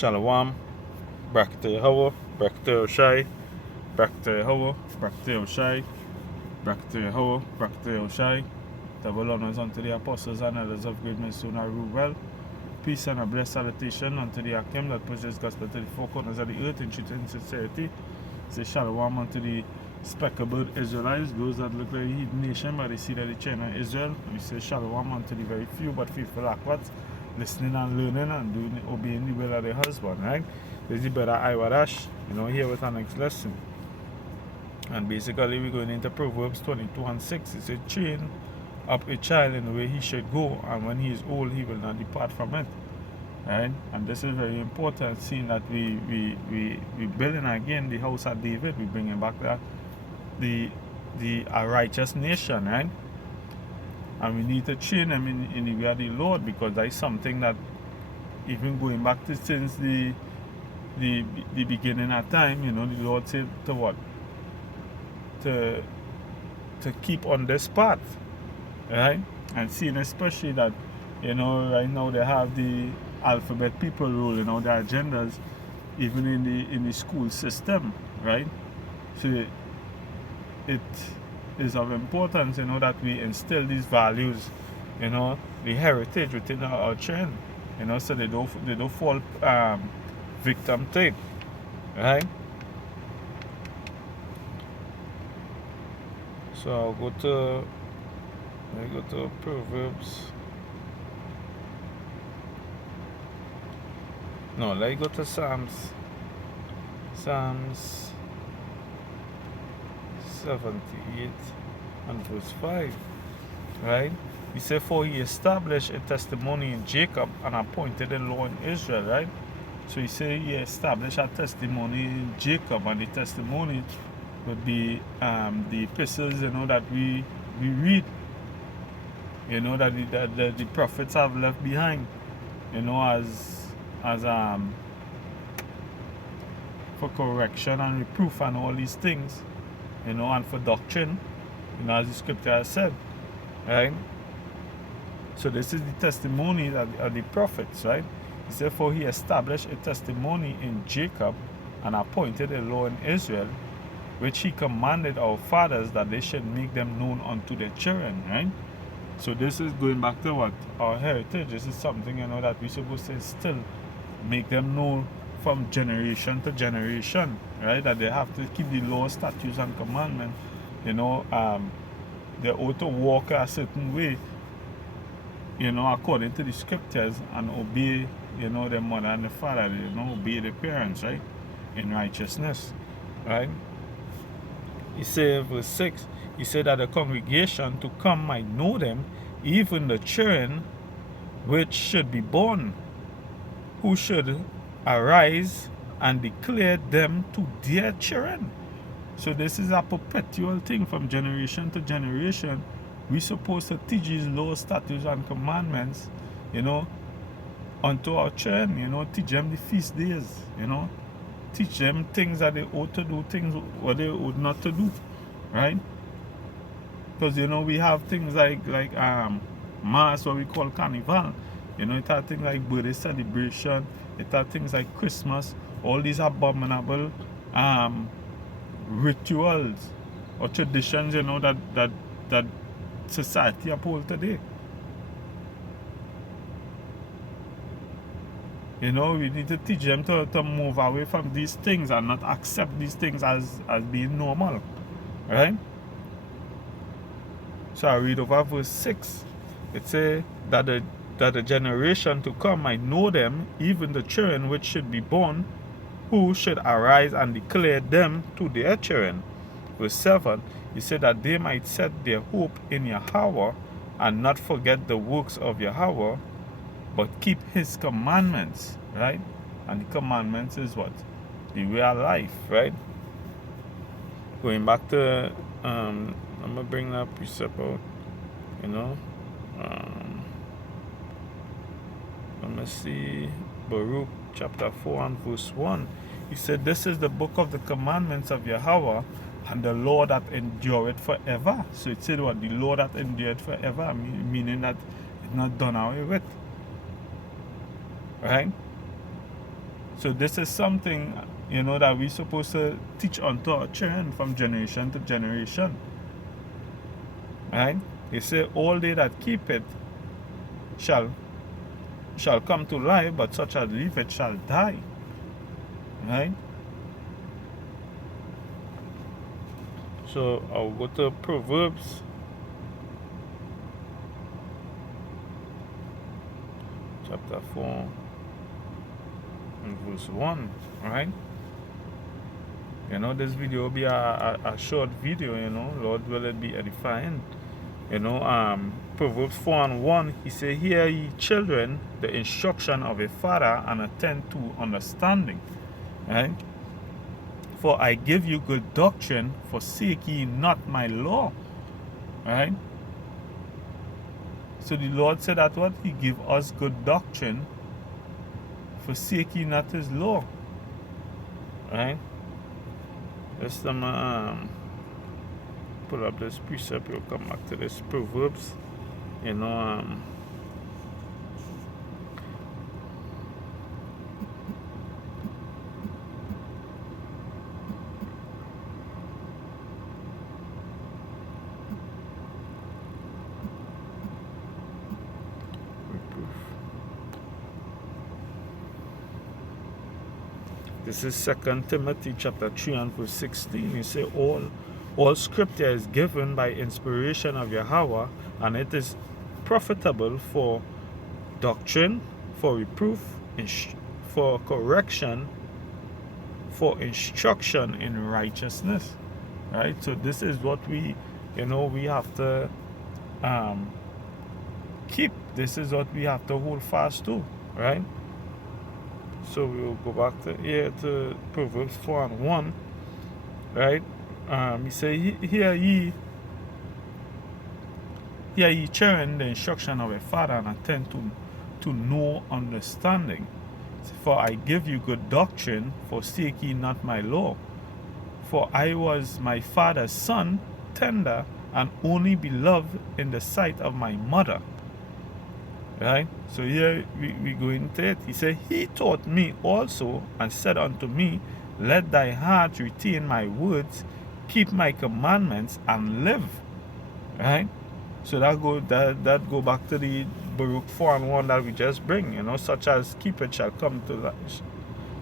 Shalom, Brakte Hawa, Brakte Oshai, Brakte Hawa, Brakte Oshai, Brakte Hawa, Brakte Oshai. Double honors unto the apostles and elders of great men soon are ruled well. Peace and a blessed salutation unto the Akim that pushes gospel to the four corners of the earth in truth and sincerity. Say Shalom unto the speckled Israelites, those that look like a heathen nation, but they see that they China Israel. We say Shalom unto the very few but faithful Akwats, listening and learning and doing obeying the will of their husband, right? This is the brother Iwadash, here with our next lesson. And basically we're going into Proverbs 22:6. It says, train up a child in the way he should go, and when he is old he will not depart from it. Right? And this is very important, seeing that we building again the house of David, we bringing back a righteous nation, right? And we need to train them in the way of the Lord, because that is something that even going back to since the beginning of time, the Lord said to what? To keep on this path, right? And seeing especially that, right now they have the alphabet people rolling out their agendas even in the school system, right? So it is of importance, that we instill these values, the heritage within our children, so they don't fall victim to it, right? So I'll go to Proverbs. No, let's go to Psalms 78 and verse 5, right? He said, for he established a testimony in Jacob and appointed a law in Israel, right? So he said he established a testimony in Jacob, and the testimony would be the epistles, that we read, that the prophets have left behind, as for correction and reproof and all these things, and for doctrine, as the scripture has said, right? So this is the testimony of the prophets, right? He said, for he established a testimony in Jacob and appointed a law in Israel, which he commanded our fathers that they should make them known unto their children, right? So this is going back to what? Our heritage. This is something, that we're supposed to still make them know from generation to generation, right? That they have to keep the law, statutes, and commandments. They ought to walk a certain way, according to the scriptures, and obey, their mother and the father, obey their parents, right? In righteousness, right? He said, verse 6, he said that the congregation to come might know them, even the children which should be born, who should arise and declare them to their children. So this is a perpetual thing from generation to generation. We're supposed to teach these laws, statutes, and commandments, unto our children, teach them the feast days, teach them things that they ought to do, things what they ought not to do, right? Because, we have things like Mass, what we call Carnival, it has things like birthday celebration, it has things like Christmas, all these abominable rituals or traditions, that society upholds today. We need to teach them to move away from these things and not accept these things as being normal, right? So I read over verse 6. It says that the generation to come might know them, even the children which should be born, who should arise and declare them to their children. Verse 7, he said that they might set their hope in Yahweh and not forget the works of Yahweh, but keep his commandments, right? And the commandments is what? The way of life, right? Going back to, I'm going to bring that precept out, let me see, Baruch chapter 4 and verse 1. He said, this is the book of the commandments of Yahweh, and the law that endureth forever. So it said what? The law that endureth forever, meaning that it's not done away with. Right? So this is something, you know, that we're supposed to teach onto our children from generation to generation. Right? They say all they that keep it shall come to life, but such as leave it shall die. Right? So I'll go to Proverbs chapter 4 and verse 1. Right? You know, this video will be a short video, you know. Lord, will it be edifying? You know, Proverbs 4 and 1, he said, hear ye children the instruction of a father, and attend to understanding. Right? For I give you good doctrine, forsake ye not my law. Right? So the Lord said that what? He give us good doctrine, forsake ye not his law. Right? Let's pull up this precept. We'll come back to this Proverbs. You know, this is 2 Timothy chapter 3 and verse 16. You say all scripture is given by inspiration of Yahweh, and it is profitable for doctrine, for reproof, for correction, for instruction in righteousness. Right? So this is what we have to keep. This is what we have to hold fast to. Right? So we will go back to here to Proverbs 4 and 1. Right? He say, hear ye children the instruction of a father, and attend to know understanding. For I give you good doctrine, forsake ye not my law. For I was my father's son, tender, and only beloved in the sight of my mother. Right? So here we go into it. He said, he taught me also, and said unto me, let thy heart retain my words, keep my commandments, and live. Right? So that go back to the Baruch 4 and 1 that we just bring. You know, such as keep it shall come to life,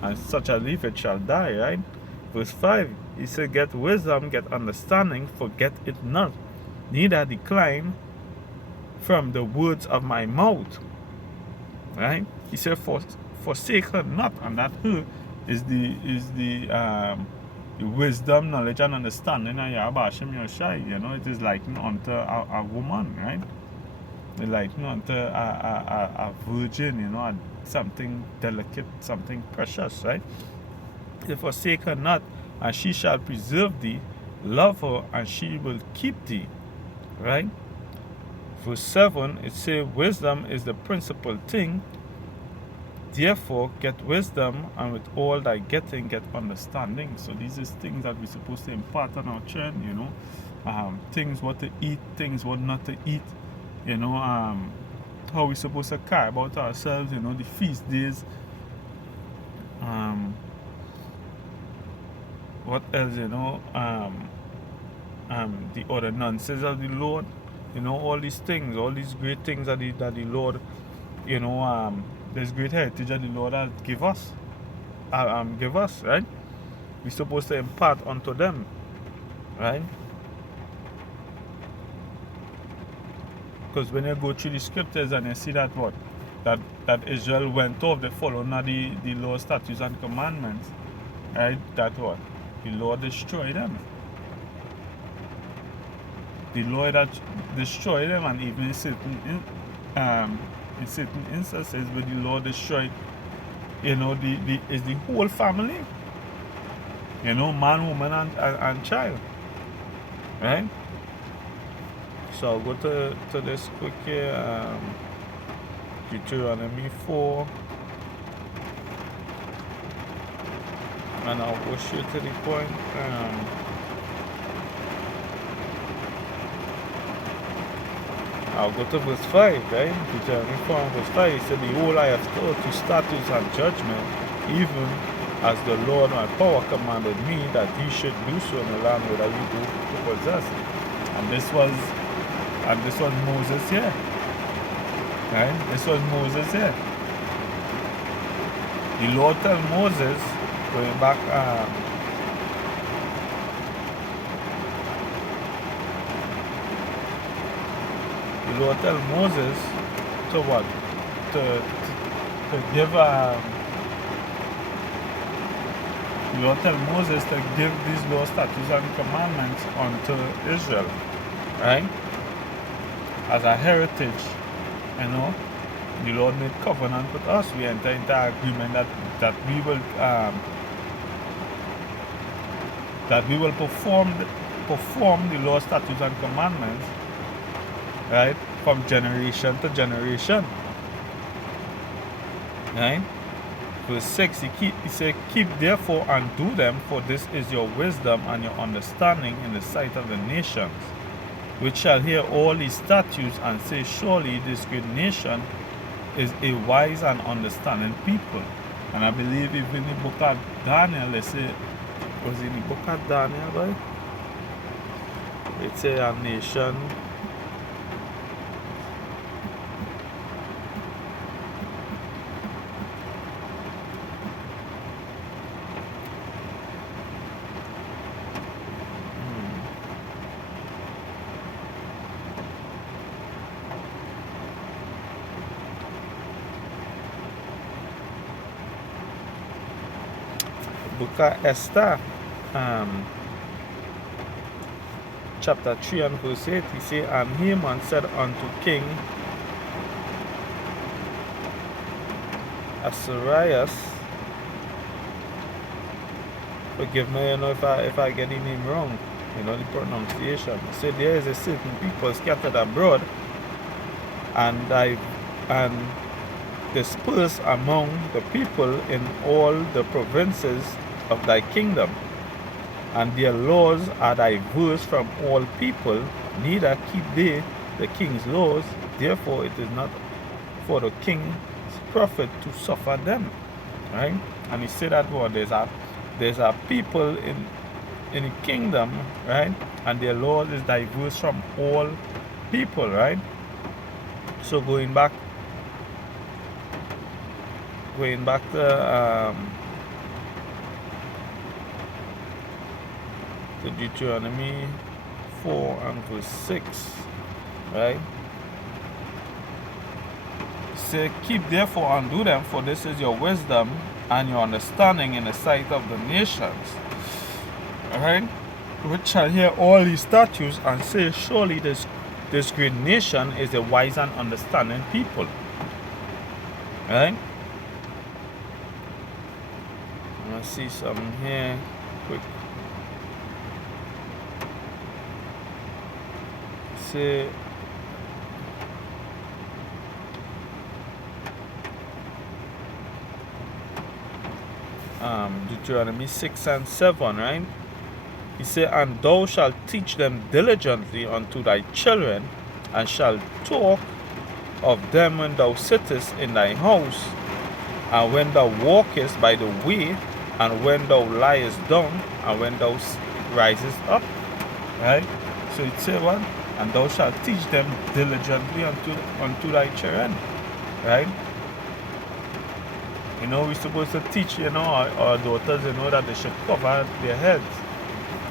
and such as leave it shall die. Right? Verse 5, he said, get wisdom, get understanding, forget it not, neither decline from the words of my mouth. Right? He said, forsake her not, and that her is the wisdom, knowledge, and understanding of Yahweh Hashem Yoshai. You know, it is likened unto a woman, right? It's likened unto a virgin, you know, something delicate, something precious, right? He said, forsake her not, and she shall preserve thee, love her, and she will keep thee. Right? Verse 7, it says, wisdom is the principal thing. Therefore, get wisdom, and with all thy getting, get understanding. So these is things that we're supposed to impart on our children, you know. Things what to eat, things what not to eat, you know. How we're supposed to care about ourselves, you know, the feast days. What else, you know? The ordinances of the Lord. You know, all these things, all these great things that the Lord, you know, this great heritage that the Lord has give us, right? We're supposed to impart unto them, right? Because when you go through the scriptures and you see that that Israel went off, they followed not the law, statutes, and commandments, right? That what? The Lord destroyed them. The Lord that destroyed them, and even in certain instances where the Lord destroyed, you know, the whole family, you know, man, woman, and child, right? So I'll go to this quick here, Deuteronomy 4, and I'll go straight to the point. I'll go to verse 5, right? Deuteronomy 4 and verse 5. He said, behold, I have taught you statutes and judgment, even as the Lord my power commanded me that he should do so in the land whither we go to possess. And this was Moses here. Right? This was Moses here. The Lord tell Moses, going back the Lord tell Moses to what? To give the Lord tell Moses to give these laws, statutes, and commandments unto Israel, right? As a heritage, you know. The Lord made covenant with us. We enter into agreement that we will perform the law, statutes, and commandments, right, from generation to generation, right? Verse 6, he said, keep therefore and do them, for this is your wisdom and your understanding in the sight of the nations, which shall hear all these statutes and say, surely this great nation is a wise and understanding people. And I believe even in the book of Daniel, they say, was in the book of Daniel, right? It say a nation book of Esther, chapter 3 and verse 8, he say, and Haman said unto King Ahasuerus, forgive me, you know, if I get the name wrong, you know, the pronunciation. He said, there is a certain people scattered abroad, and dispersed among the people in all the provinces of thy kingdom, and their laws are diverse from all people, neither keep they the king's laws, therefore it is not for the king's profit to suffer them. Right? And he said that well, there's a people in the kingdom, right? And their laws is diverse from all people, right? So going back to Deuteronomy 4 and verse 6, right? Say, keep therefore and do them, for this is your wisdom and your understanding in the sight of the nations, right? Which shall hear all these statutes and say, surely this great nation is a wise and understanding people, right? I see something here quick. Say, Deuteronomy 6 and 7, right? He said, and thou shalt teach them diligently unto thy children, and shalt talk of them when thou sittest in thy house, and when thou walkest by the way, and when thou liest down, and when thou risest up. Right? So it says what? And thou shalt teach them diligently unto thy children. Right? You know, we're supposed to teach, you know, our daughters, you know, that they should cover their heads.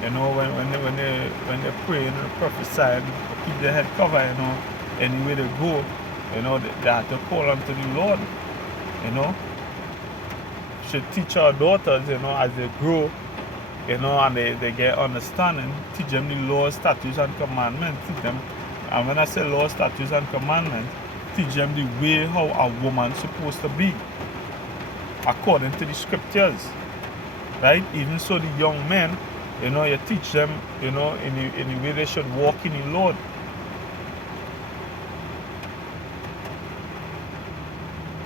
You know, when they pray and prophesy, keep their head covered, you know, anywhere they go, you know, they have to call unto the Lord, you know. Should teach our daughters, you know, as they grow, you know, and they get understanding, teach them the laws, statutes, and commandments, teach them, and when I say laws, statutes, and commandments, teach them the way how a woman's supposed to be, according to the scriptures, right? Even so the young men, you know, you teach them, you know, in the way they should walk in the Lord.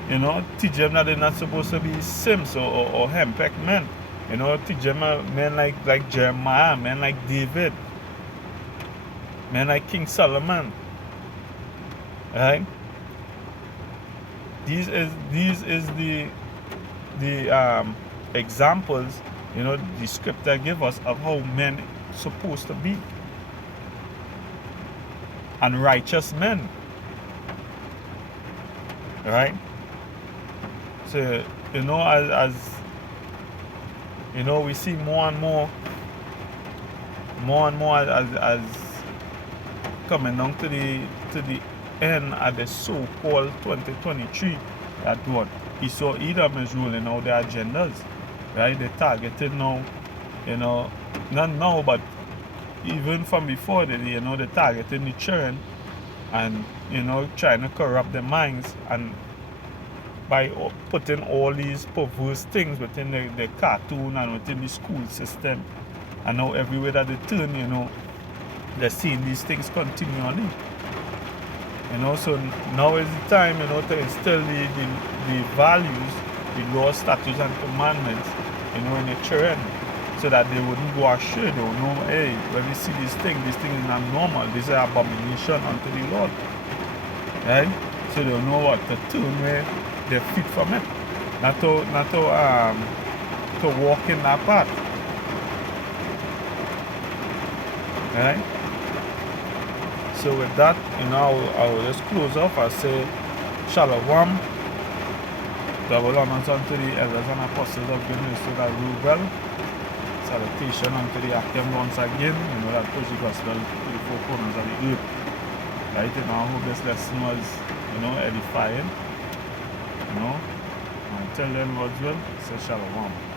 You know, teach them that they're not supposed to be simps or henpecked men. You know, teach them men like Jeremiah, men like David, men like King Solomon. Right? These is the the examples, you know, the scripture give us of how men supposed to be, and righteous men, right? So, you know, as you know, we see more and more as coming down to the end of the so-called 2023, that what Esau Edom is ruling out their agendas, right? They're targeting now, you know, not now, but even from before that, you know, they're targeting the children and, you know, trying to corrupt their minds, and by putting all these perverse things within the cartoon and within the school system. And now everywhere that they turn, you know, they're seeing these things continually. You know, so now is the time, you know, to instill the values, the laws, statutes, and commandments, you know, in the children, so that they wouldn't go astray. They will know, hey, when we see this thing is not normal. This is an abomination unto the Lord. Right? So they'll know what to turn where they're fit from it. Not to walk in that path. Right? So with that, you know, I'll just close off. I'll say Shalom. Double honors unto the elders and apostles of the ministry that rule well. Salutation unto the Akim once again. You know, that push the gospel to the four corners of the earth. Right? You know, I hope this lesson was, you know, edifying. You know. Until then, God's will, say Shalom.